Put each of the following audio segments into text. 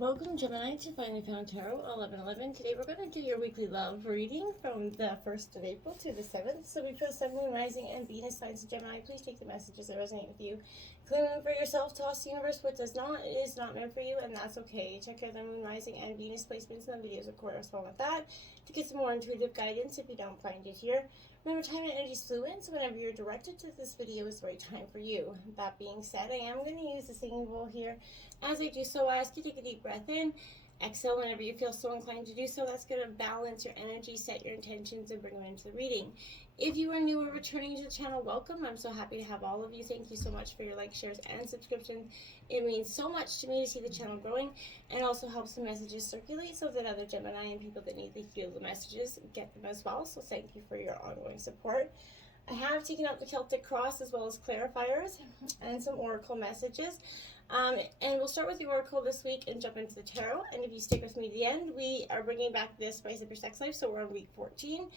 Welcome, Gemini, to Finally Found Tarot 1111. Today we're going to do your weekly love reading from the 1st of April to the 7th. So we feel Sun, Moon, Rising, and Venus signs of Gemini. Please take the messages that resonate with you. Claim them for yourself. Toss the universe what does not. It is not meant for you, and that's okay. Check out the Moon, Rising, and Venus placements in the videos that correspond with that to get some more intuitive guidance if you don't find it here. Remember, time and energy is fluid, so whenever you're directed to this video is the right time for you. That being said, I am going to use the singing bowl here. As I do so, I ask you to take a deep breath in. Exhale whenever you feel so inclined to do so. That's going to balance your energy, set your intentions, and bring them into the reading. If you are new or returning to the channel, welcome. I'm so happy to have all of you. Thank you so much for your likes, shares, and subscriptions. It means so much to me to see the channel growing, and also helps the messages circulate so that other Gemini and people that need to hear the messages get them as well. So thank you for your ongoing support. I have taken out the Celtic Cross as well as clarifiers and some oracle messages. And we'll start with the oracle this week and jump into the tarot. And if you stick with me to the end, we are bringing back the Spice Up Your Sex Life. So we're on week 14.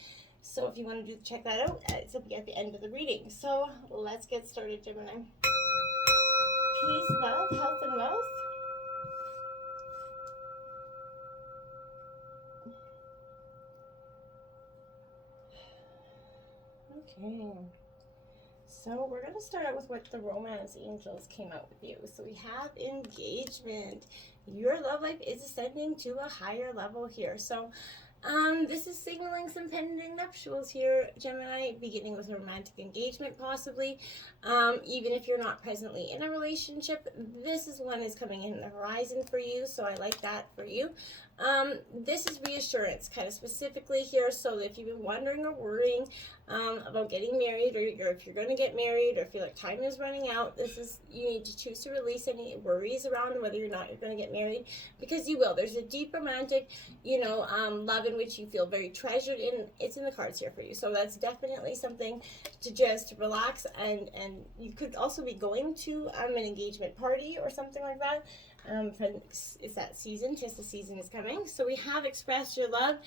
So if you want to check that out, it'll be at the end of the reading. So let's get started, Gemini. Peace, love, health, and wealth. Okay. So we're going to start out with what the romance angels came out with you. So we have engagement. Your love life is ascending to a higher level here. So this is signaling some pending nuptials here, Gemini, beginning with a romantic engagement possibly. Even if you're not presently in a relationship, this is one is coming in the horizon for you. So I like that for you. This is reassurance kind of specifically here. So if you've been wondering or worrying about getting married, or if you're going to get married, or feel like time is running out, this is, you need to choose to release any worries around whether or not you're going to get married, because you will. There's a deep romantic, love in which you feel very treasured in. It's in the cards here for you. So that's definitely something to just relax, and you could also be going to an engagement party or something like that. It's that season, tis the season is coming. So we have expressed your love.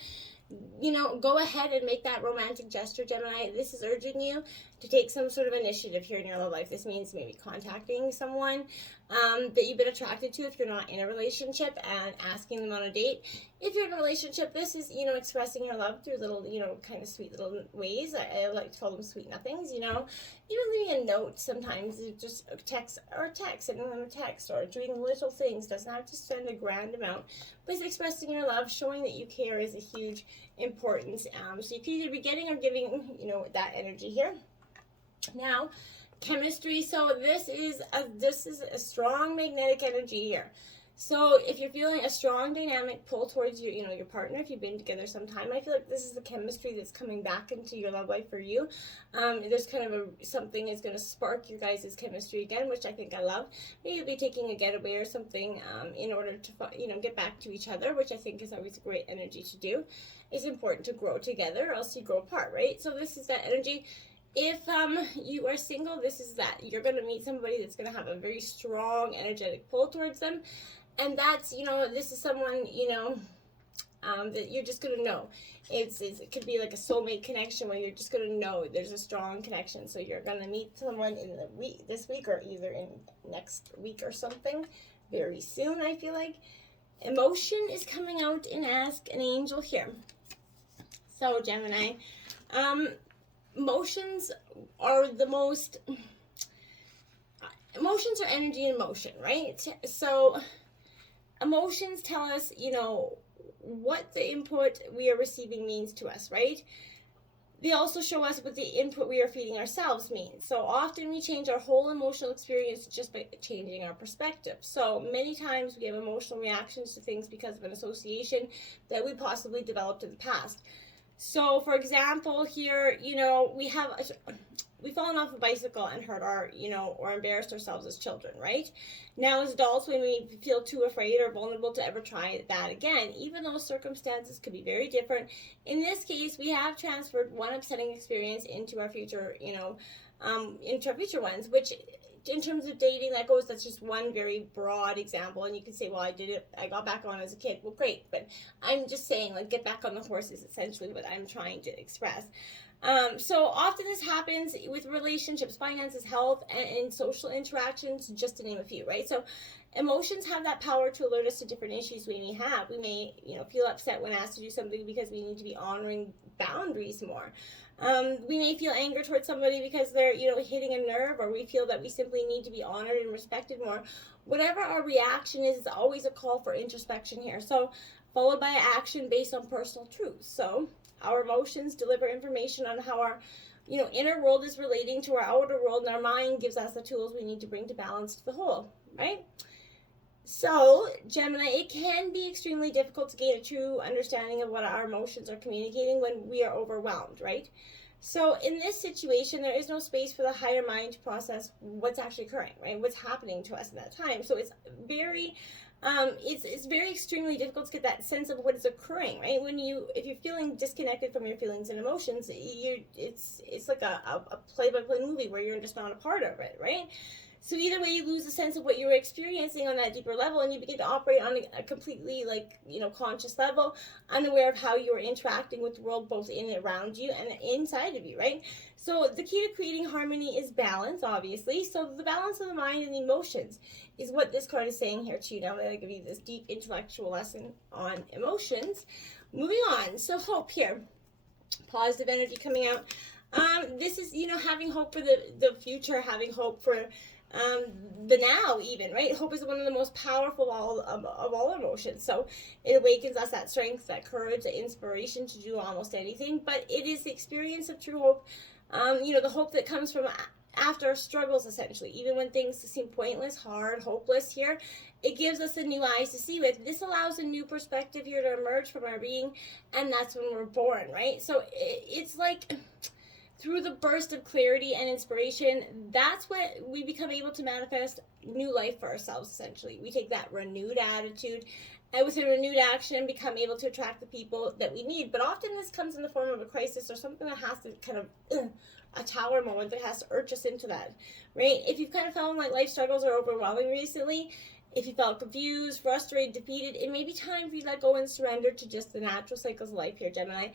Go ahead and make that romantic gesture, Gemini. This is urging you to take some sort of initiative here in your love life. This means maybe contacting someone that you've been attracted to if you're not in a relationship, and asking them on a date. If you're in a relationship, this is, expressing your love through little, kind of sweet little ways. I like to call them sweet nothings, Even leaving a note sometimes, just sending them a text, or doing little things. Doesn't have to spend a grand amount, but expressing your love, showing that you care is a huge importance. So you can either be getting or giving, that energy here. Now, chemistry. So this is a strong magnetic energy here. So if you're feeling a strong dynamic pull towards your, your partner, if you've been together some time, I feel like this is the chemistry that's coming back into your love life for you. There's kind of something is going to spark your guys' chemistry again, which I think I love. Maybe you'll be taking a getaway or something in order to, get back to each other, which I think is always a great energy to do. It's important to grow together, or else you grow apart, right? So this is that energy. If you are single, this is that. You're going to meet somebody that's going to have a very strong energetic pull towards them. And that's, this is someone, that you're just going to know. It could be like a soulmate connection where you're just going to know there's a strong connection. So you're going to meet someone in this week, or either in next week or something very soon, I feel like. Emotion is coming out in Ask an Angel here. So, Gemini, emotions are emotions are energy in motion, right? So emotions tell us, what the input we are receiving means to us, right? They also show us what the input we are feeding ourselves means. So often we change our whole emotional experience just by changing our perspective. So many times we have emotional reactions to things because of an association that we possibly developed in the past. So, for example, here, we've fallen off a bicycle and hurt our, or embarrassed ourselves as children, right? Now, as adults, when we feel too afraid or vulnerable to ever try that again, even though circumstances could be very different, in this case, we have transferred one upsetting experience into our future, into our future ones, which, in terms of dating, that's just one very broad example. And you can say, well, I got back on as a kid. Well, great. But I'm just saying, get back on the horse is essentially what I'm trying to express. So often this happens with relationships, finances, health, and social interactions, just to name a few, right? So Emotions have that power to alert us to different issues we may have. We may, feel upset when asked to do something because we need to be honoring boundaries more. We may feel anger towards somebody because they're, hitting a nerve, or we feel that we simply need to be honored and respected more. Whatever our reaction is, it's always a call for introspection here. So, followed by action based on personal truth. So, our emotions deliver information on how our, inner world is relating to our outer world, and our mind gives us the tools we need to bring to balance to the whole, right? So, Gemini, it can be extremely difficult to gain a true understanding of what our emotions are communicating when we are overwhelmed, right? So, in this situation, there is no space for the higher mind to process what's actually occurring, right? What's happening to us in that time. So, it's very extremely difficult to get that sense of what is occurring, right? If you're feeling disconnected from your feelings and emotions, it's like a play-by-play movie where you're just not a part of it, right? So either way, you lose a sense of what you were experiencing on that deeper level, and you begin to operate on a completely, conscious level, unaware of how you are interacting with the world, both in and around you and inside of you, right? So the key to creating harmony is balance, obviously. So the balance of the mind and the emotions is what this card is saying here to you. Now I'm going to give you this deep intellectual lesson on emotions. Moving on. So hope here. Positive energy coming out. This is, having hope for the future, having hope for the now, even, right? Hope is one of the most powerful of all emotions. So it awakens us that strength, that courage, that inspiration to do almost anything. But it is the experience of true hope, the hope that comes from after struggles, essentially. Even when things seem pointless, hard, hopeless here, it gives us a new eyes to see with. This allows a new perspective here to emerge from our being, and that's when we're born, right? So it's like, through the burst of clarity and inspiration, that's what we become able to manifest new life for ourselves, essentially. We take that renewed attitude, and with a renewed action, become able to attract the people that we need. But often this comes in the form of a crisis or something that has to kind of, a tower moment that has to urge us into that, right? If you've kind of felt like life struggles are overwhelming recently, if you felt confused, frustrated, defeated, it may be time for you to let go and surrender to just the natural cycles of life here, Gemini.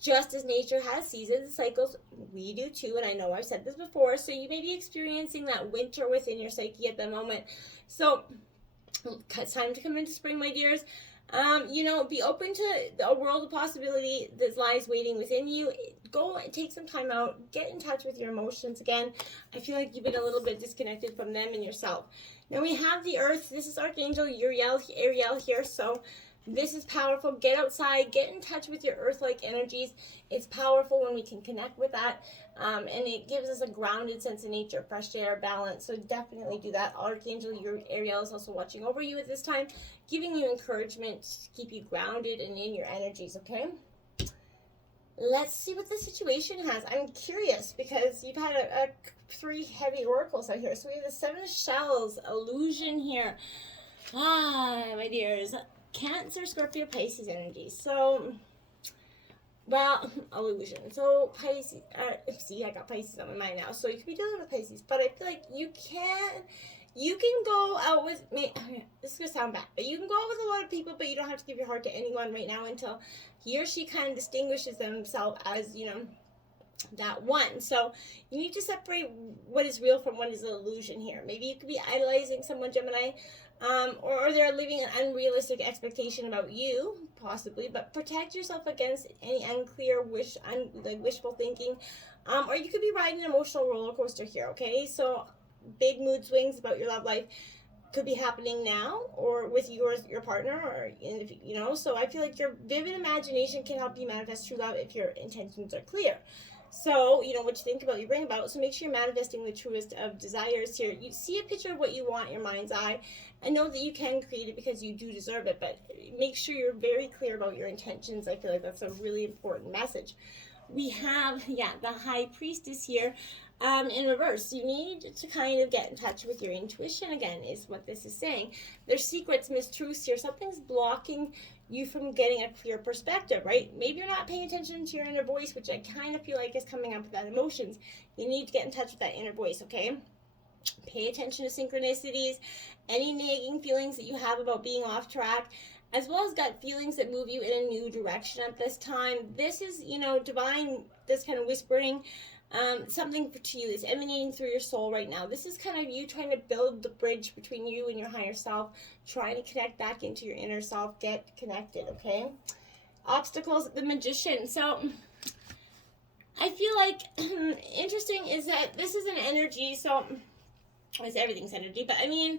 Just as nature has seasons and cycles, we do too, and I know I've said this before, so you may be experiencing that winter within your psyche at the moment. So it's time to come into spring, my dears. Be open to a world of possibility that lies waiting within you. Go and take some time out, get in touch with your emotions again. I feel like you've been a little bit disconnected from them and yourself. Now we have the earth. This is Archangel Ariel here, so this is powerful. Get outside, get in touch with your earth-like energies. It's powerful when we can connect with that, and it gives us a grounded sense of nature, fresh air, balance. So definitely do that. Archangel Ariel is also watching over you at this time, giving you encouragement to keep you grounded and in your energies, okay? Let's see what the situation has. I'm curious because you've had three heavy oracles out here. So we have the Seven of Shells, illusion here. My dears. Cancer, Scorpio, Pisces energy. So, illusion. So, Pisces, see, I got Pisces on my mind now. So, you could be dealing with Pisces, but I feel like you can go out with me. This is going to sound bad, but you can go out with a lot of people, but you don't have to give your heart to anyone right now until he or she kind of distinguishes themselves as, that one. So you need to separate what is real from what is an illusion here. Maybe you could be idolizing someone, Gemini, or they're living an unrealistic expectation about you, possibly, but protect yourself against any unclear wishful thinking, or you could be riding an emotional roller coaster here, okay? So big mood swings about your love life could be happening now, or with your partner, or so I feel like your vivid imagination can help you manifest true love if your intentions are clear. So, what you think about, you bring about. So make sure you're manifesting the truest of desires here. You see a picture of what you want in your mind's eye, and know that you can create it because you do deserve it. But make sure you're very clear about your intentions. I feel like that's a really important message. We have, the High Priestess here in reverse. You need to kind of get in touch with your intuition again, is what this is saying. There's secrets, mistruths here. Something's blocking you from getting a clear perspective, right? Maybe you're not paying attention to your inner voice, which I kind of feel like is coming up with that emotions. You need to get in touch with that inner voice, okay? Pay attention to synchronicities, any nagging feelings that you have about being off track, as well as gut feelings that move you in a new direction at this time. This is, divine, this kind of whispering something to you that's emanating through your soul right now. This is kind of you trying to build the bridge between you and your higher self, trying to connect back into your inner self, get connected, okay? Obstacles, the Magician. So I feel like interesting is that this is an energy, so it's everything's energy, but I mean,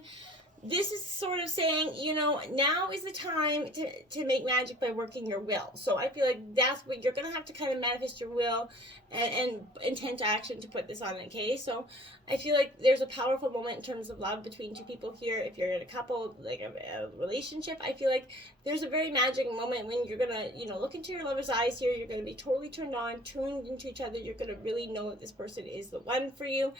this is sort of saying, you know, now is the time to make magic by working your will. So I feel like that's what you're going to have to kind of manifest your will and intent to action to put this on, okay? So I feel like there's a powerful moment in terms of love between two people here. If you're in a couple, like a relationship, I feel like there's a very magic moment when you're going to, you know, look into your lover's eyes here. You're going to be totally turned on, tuned into each other. You're going to really know that this person is the one for you.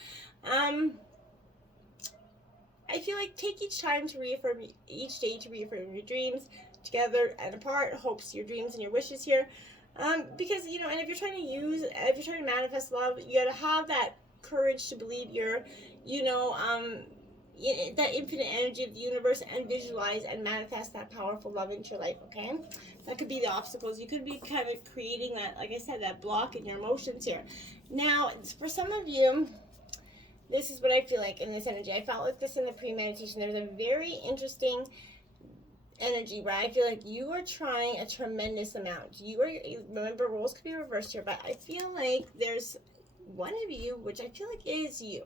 I feel like take each time to reaffirm, each day to reaffirm your dreams together and apart, hopes, your dreams, and your wishes here. Because, you know, and if you're trying to manifest love, you got to have that courage to believe you're, you know, that infinite energy of the universe and visualize and manifest that powerful love into your life, okay? That could be the obstacles. You could be kind of creating that, like I said, that block in your emotions here. Now, for some of you, this is what I feel like in this energy. I felt like this in the pre-meditation. There's a very interesting energy where I feel like you are trying a tremendous amount. You are, remember, roles could be reversed here, but I feel like there's one of you, which I feel like is you,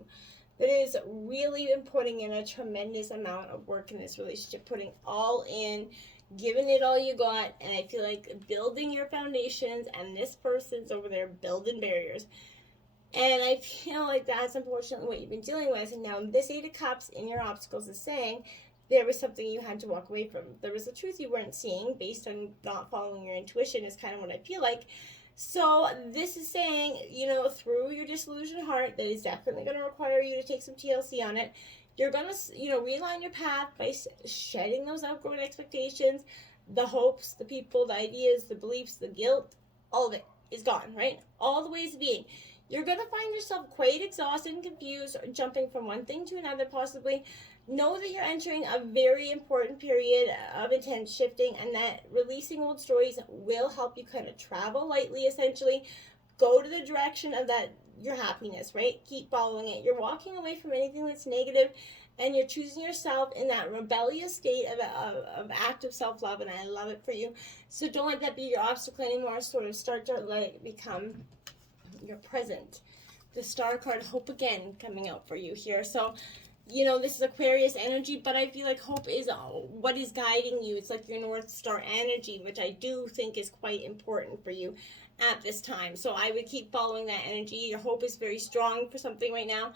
that is really putting in a tremendous amount of work in this relationship, putting all in, giving it all you got, and I feel like building your foundations, and this person's over there building barriers. And I feel like that's unfortunately what you've been dealing with. And now this Eight of Cups in your obstacles is saying there was something you had to walk away from. There was a truth you weren't seeing based on not following your intuition is kind of what I feel like. So this is saying, you know, through your disillusioned heart, that is definitely going to require you to take some TLC on it. You're going to, you know, realign your path by shedding those outgrown expectations, the hopes, the people, the ideas, the beliefs, the guilt, all of it is gone, right? All the ways of being. You're going to find yourself quite exhausted and confused, jumping from one thing to another possibly. Know that you're entering a very important period of intense shifting, and that releasing old stories will help you kind of travel lightly, essentially. Go to the direction of that, your happiness, right? Keep following it. You're walking away from anything that's negative, and you're choosing yourself in that rebellious state of active self-love, and I love it for you. So don't let that be your obstacle anymore. Sort of start to let it become your present. The Star card, hope again, coming out for you here. So, you know, this is Aquarius energy, but I feel like hope is what is guiding you. It's like your North Star energy, which I do think is quite important for you at this time. So I would keep following that energy. Your hope is very strong for something right now.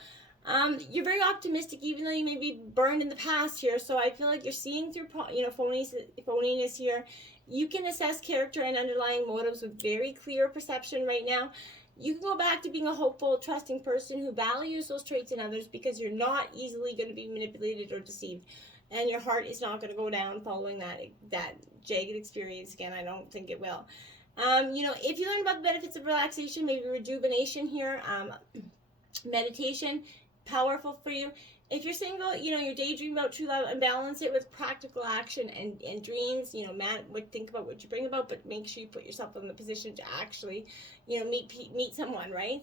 You're very optimistic, even though you may be burned in the past here. So I feel like you're seeing through, you know, phoniness here. You can assess character and underlying motives with very clear perception right now. You can go back to being a hopeful, trusting person who values those traits in others, because you're not easily going to be manipulated or deceived. And your heart is not going to go down following that jagged experience again. I don't think it will. You know, if you learn about the benefits of relaxation, maybe rejuvenation here, meditation, powerful for you. If you're single, you know, you're daydreaming about true love, and balance it with practical action and dreams. You know, think about what you bring about, but make sure you put yourself in the position to actually, you know, meet someone, right?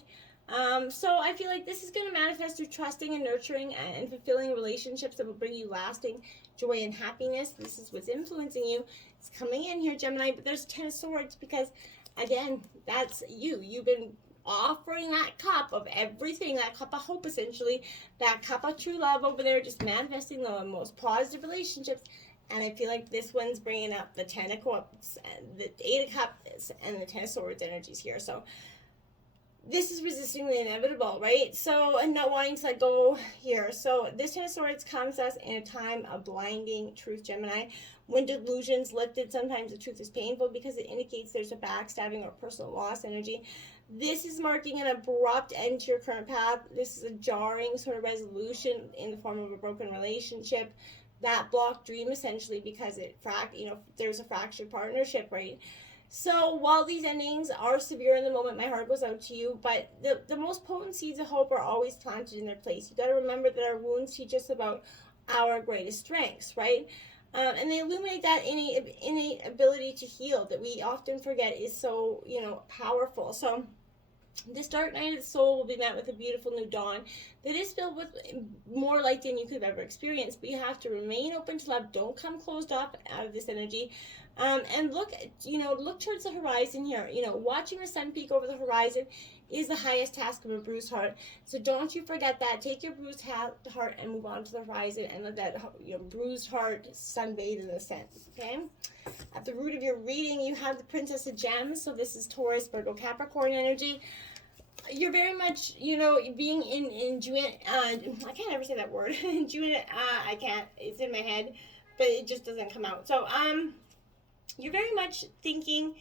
So I feel like this is going to manifest through trusting and nurturing and fulfilling relationships that will bring you lasting joy and happiness. This is what's influencing you. It's coming in here, Gemini, but there's 10 of Swords because, again, that's you. You've been offering that cup of everything, that cup of hope, essentially, that cup of true love over there, just manifesting the most positive relationships. And I feel like this one's bringing up the 10 of Cups, the 8 of Cups, and the 10 of Swords energies here. So this is resisting the inevitable, right? So, and not wanting to let go here. So this 10 of Swords comes to us in a time of blinding truth, Gemini. When delusions lifted, sometimes the truth is painful because it indicates there's a backstabbing or personal loss energy. This is marking an abrupt end to your current path. This is a jarring sort of resolution in the form of a broken relationship. That blocked dream, essentially, because there's a fractured partnership, right? So while these endings are severe in the moment, my heart goes out to you, but the most potent seeds of hope are always planted in their place. You got to remember that our wounds teach us about our greatest strengths, right? And they illuminate that innate ability to heal that we often forget is so, you know, powerful. So This dark night of the soul will be met with a beautiful new dawn that is filled with more light than you could have ever experienced. But you have to remain open to love. Don't come closed off out of this energy. And look, look towards the horizon here. Watching the sun peek over the horizon is the highest task of a bruised heart. So don't you forget that. Take your bruised heart and move on to the horizon and let that bruised heart sunbathe in the sun. Okay? At the root of your reading, you have the Princess of Gems. So this is Taurus, Virgo, Capricorn energy. You're very much, being in I can't ever say that word. I can't. It's in my head, but it just doesn't come out. So, you're very much thinking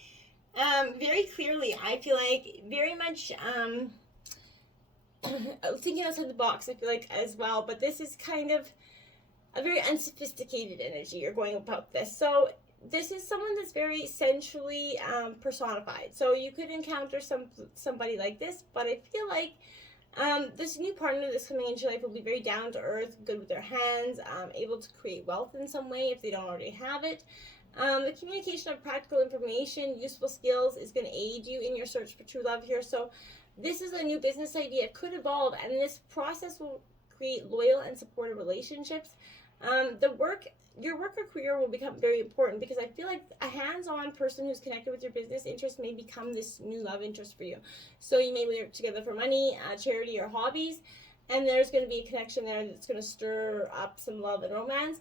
very clearly. I feel like very much thinking outside the box, I feel like, as well. But this is kind of a very unsophisticated energy you're going about this. So this is someone that's very sensually personified. So you could encounter somebody like this, but I feel like this new partner that's coming into your life will be very down to earth, good with their hands, able to create wealth in some way if they don't already have it. The communication of practical information, useful skills is going to aid you in your search for true love here. So this is a new business idea. It could evolve, and this process will create loyal and supportive relationships. Your work or career will become very important because I feel like a hands-on person who's connected with your business interest may become this new love interest for you. So you may work together for money, charity, or hobbies, and there's going to be a connection there that's going to stir up some love and romance.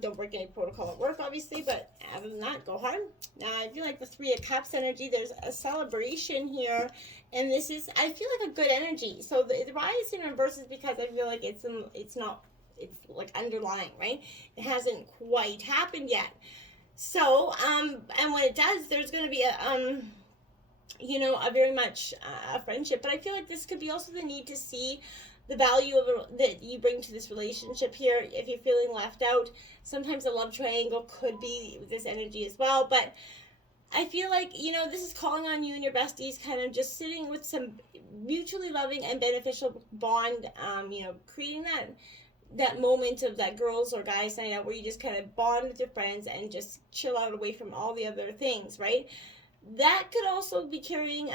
Don't break any protocol at work, obviously, but other than that, go hard. I feel like the Three of Cups energy, there's a celebration here, and this is, I feel like, a good energy. So the rise in reverse is because I feel like it's like underlying, right? It hasn't quite happened yet. So, and when it does, there's going to be a very much a friendship. But I feel like this could be also the need to see the value that you bring to this relationship here. If you're feeling left out, sometimes a love triangle could be this energy as well. But I feel like, this is calling on you and your besties kind of just sitting with some mutually loving and beneficial bond, creating that moment of that girls or guys night out where you just kind of bond with your friends and just chill out away from all the other things, right? That could also be carrying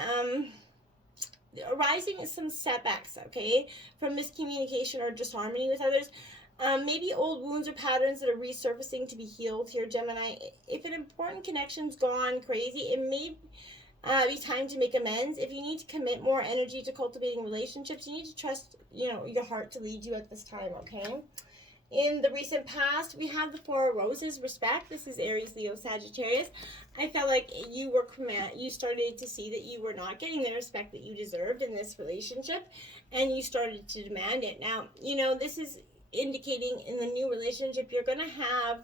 arising some setbacks, okay, from miscommunication or disharmony with others. Maybe old wounds or patterns that are resurfacing to be healed here, Gemini. If an important connection's gone crazy, it may be time to make amends. If you need to commit more energy to cultivating relationships, you need to trust, your heart to lead you at this time, okay? In the recent past, we have the Four of Roses, respect. This is Aries, Leo, Sagittarius. I felt like you started to see that you were not getting the respect that you deserved in this relationship, and you started to demand it. Now, this is indicating in the new relationship you're going to have,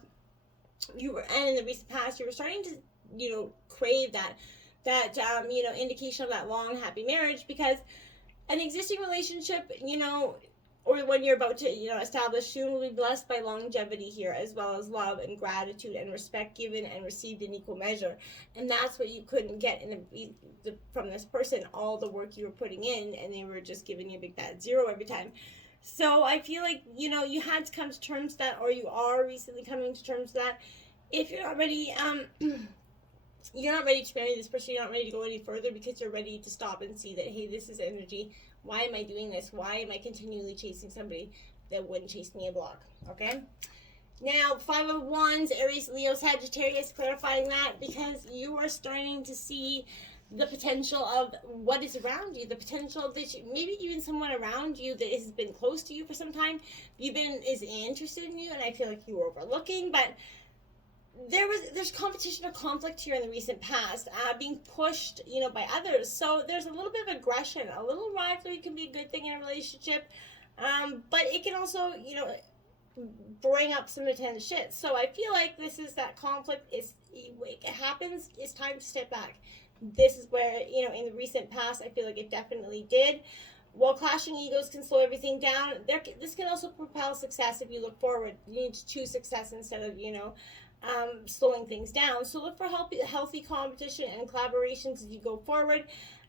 and in the recent past, you were starting to, crave that indication of that long, happy marriage, because an existing relationship, or when you're about to, establish soon, will be blessed by longevity here, as well as love and gratitude and respect given and received in equal measure. And that's what you couldn't get from this person, all the work you were putting in, and they were just giving you a big bad zero every time. So I feel like, you had to come to terms with that, or you are recently coming to terms with that. If you're not ready, you're not ready to marry this person, you're not ready to go any further because you're ready to stop and see that, hey, this is energy. Why am I doing this? Why am I continually chasing somebody that wouldn't chase me a block? Okay? Now, 5 of Wands, Aries, Leo, Sagittarius, clarifying that because you are starting to see the potential of what is around you, the potential that maybe even someone around you that has been close to you for some time, is interested in you, and I feel like you were overlooking, but there's competition or conflict here in the recent past, being pushed, by others. So there's a little bit of aggression, a little rivalry can be a good thing in a relationship, but it can also, bring up some intense shit. So I feel like this is that conflict. It happens. It's time to step back. This is where, in the recent past, I feel like it definitely did. While clashing egos can slow everything down, this can also propel success if you look forward. You need to choose success instead of, slowing things down. So look for healthy competition and collaborations as you go forward.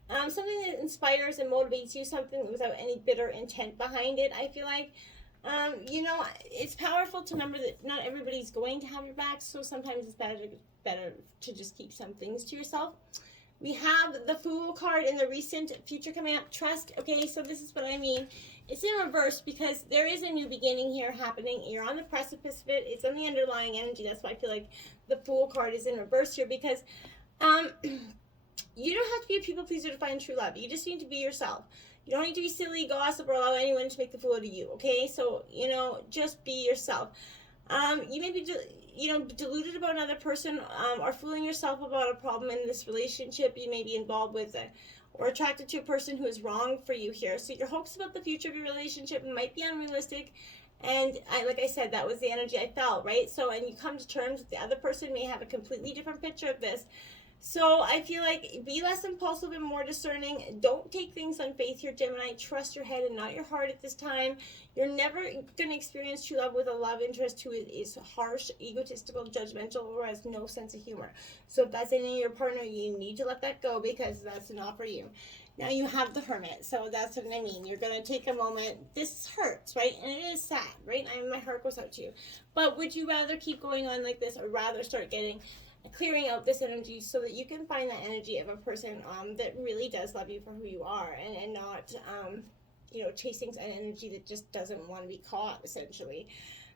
Something that inspires and motivates you, something without any bitter intent behind it. I feel like, it's powerful to remember that not everybody's going to have your back, so sometimes it's better to just keep some things to yourself. We have the Fool card in the recent future coming up. Trust. Okay, so this is what I mean. It's in reverse because there is a new beginning here happening. You're on the precipice of it. It's on the underlying energy. That's why I feel like the Fool card is in reverse here because you don't have to be a people pleaser to find true love. You just need to be yourself. You don't need to be silly, gossip, or allow anyone to make the fool out of you, okay? So, just be yourself. You may be, deluded about another person or fooling yourself about a problem in this relationship you may be involved with or attracted to a person who is wrong for you here. So your hopes about the future of your relationship might be unrealistic. And like I said, that was the energy I felt, right? So, and you come to terms with the other person may have a completely different picture of this. So I feel like be less impulsive and more discerning. Don't take things on faith here, Gemini. Trust your head and not your heart at this time. You're never going to experience true love with a love interest who is harsh, egotistical, judgmental, or has no sense of humor. So if that's any of your partner, you need to let that go because that's not for you. Now you have the Hermit. So that's what I mean. You're going to take a moment. This hurts, right? And it is sad, right? My heart goes out to you. But would you rather keep going on like this or rather start clearing out this energy so that you can find that energy of a person that really does love you for who you are and not chasing an energy that just doesn't want to be caught, essentially.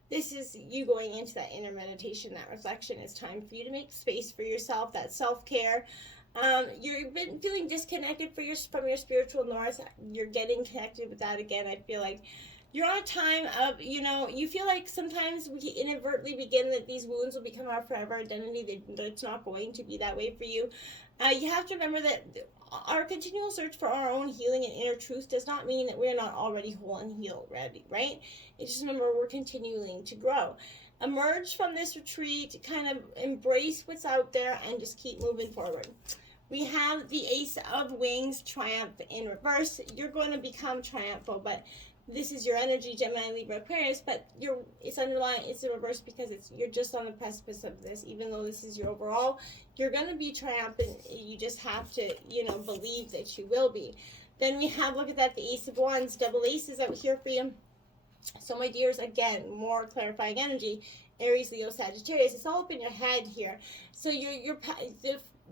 This is you going into that inner meditation, that reflection. It's time for you to make space for yourself, that self-care. You've been feeling disconnected from your spiritual north. You're getting connected with that again. I feel like you're on a time of, you feel like sometimes we inadvertently begin that these wounds will become our forever identity, that it's not going to be that way for you. You have to remember that our continual search for our own healing and inner truth does not mean that we're not already whole and healed, right? It's just remember we're continuing to grow. Emerge from this retreat, kind of embrace what's out there and just keep moving forward. We have the Ace of Wings, Triumph in reverse. You're going to become triumphal, but this is your energy, Gemini, Libra, Aquarius, but it's underlying, it's in reverse because you're just on the precipice of this. Even though this is your overall, you're going to be triumphant. You just have to, believe that you will be. Then we have, look at that, the Ace of Wands, double aces out here for you. So my dears, again, more clarifying energy. Aries, Leo, Sagittarius. It's all up in your head here. So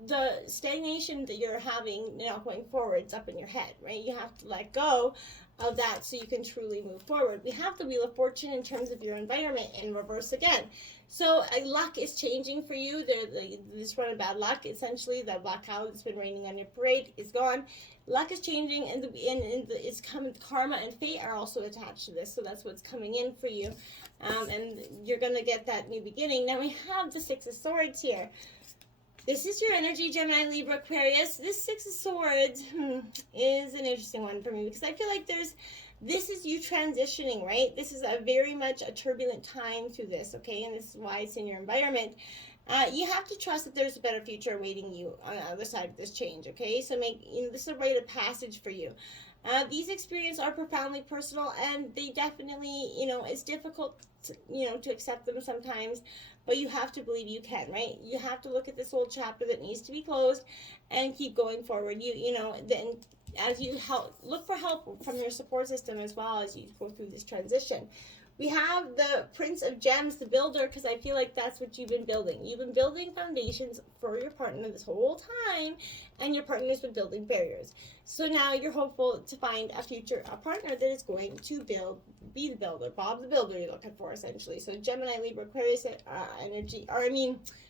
the stagnation that you're having now going forward is up in your head, right? You have to let go of that so you can truly move forward. We have the Wheel of Fortune in terms of your environment in reverse again. So luck is changing for you. This run of bad luck, essentially, the black cloud that's been raining on your parade is gone. Luck is changing, and it's coming. Karma and fate are also attached to this, so that's what's coming in for you. And you're going to get that new beginning. Now we have the Six of Swords here. This is your energy, Gemini, Libra, Aquarius. This Six of Swords is an interesting one for me because I feel like this is you transitioning, right? This is a very much a turbulent time through this, okay? And this is why it's in your environment. You have to trust that there's a better future awaiting you on the other side of this change, okay? So this is a rite of passage for you. These experiences are profoundly personal, and they definitely, it's difficult to accept them sometimes, but you have to believe you can, right? You have to look at this old chapter that needs to be closed and keep going forward. Then as you look for help from your support system as well as you go through this transition. We have the Prince of Gems, the builder, because I feel like that's what you've been building. You've been building foundations for your partner this whole time, and your partner's been building barriers. So now you're hopeful to find a partner that is going to be the builder, Bob the Builder you're looking for, essentially. So Gemini, Libra, Aquarius energy,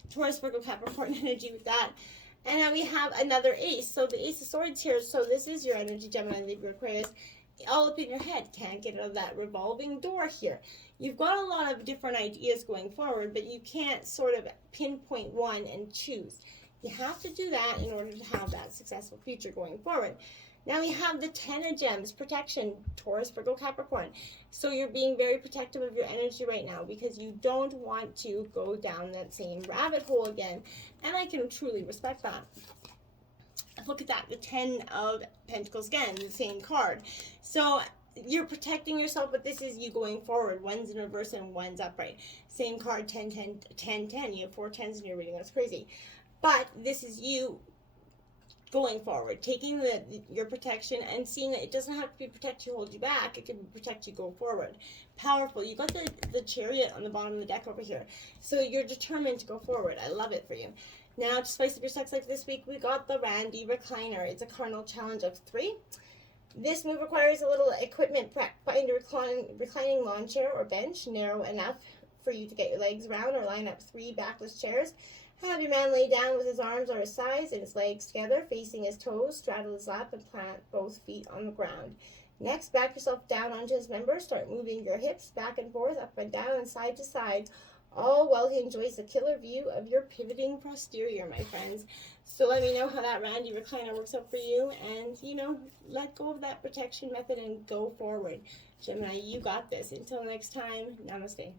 Taurus, Virgo, Capricorn energy with that. And now we have another ace. So the Ace of Swords here, so this is your energy, Gemini, Libra, Aquarius. All up in your head, can't get out of that revolving door here. You've got a lot of different ideas going forward, but you can't sort of pinpoint one and choose. You have to do that in order to have that successful future going forward. Now we have the Ten of Gems, protection, Taurus, Virgo, Capricorn. So you're being very protective of your energy right now because you don't want to go down that same rabbit hole again. And I can truly respect that. Look at that, the Ten of Pentacles again, the same card. So you're protecting yourself, but this is you going forward. One's in reverse and one's upright. Same card, 10, 10, 10, 10. You have 4 10s in your reading. That's crazy. But this is you going forward, taking your protection and seeing that it doesn't have to be protect you, hold you back. It can protect you, go forward. Powerful. You got the Chariot on the bottom of the deck over here. So you're determined to go forward. I love it for you. Now, to spice up your sex life this week, we got the Randy Recliner. It's a carnal challenge of 3. This move requires a little equipment prep. Find a reclining lawn chair or bench, narrow enough for you to get your legs around, or line up 3 backless chairs. Have your man lay down with his arms on his sides and his legs together, facing his toes, straddle his lap, and plant both feet on the ground. Next, back yourself down onto his member. Start moving your hips back and forth, up and down, and side to side, all while he enjoys the killer view of your pivoting posterior, my friends. So let me know how that Randy Recliner works out for you, and, let go of that protection method and go forward. Gemini, you got this. Until next time, namaste.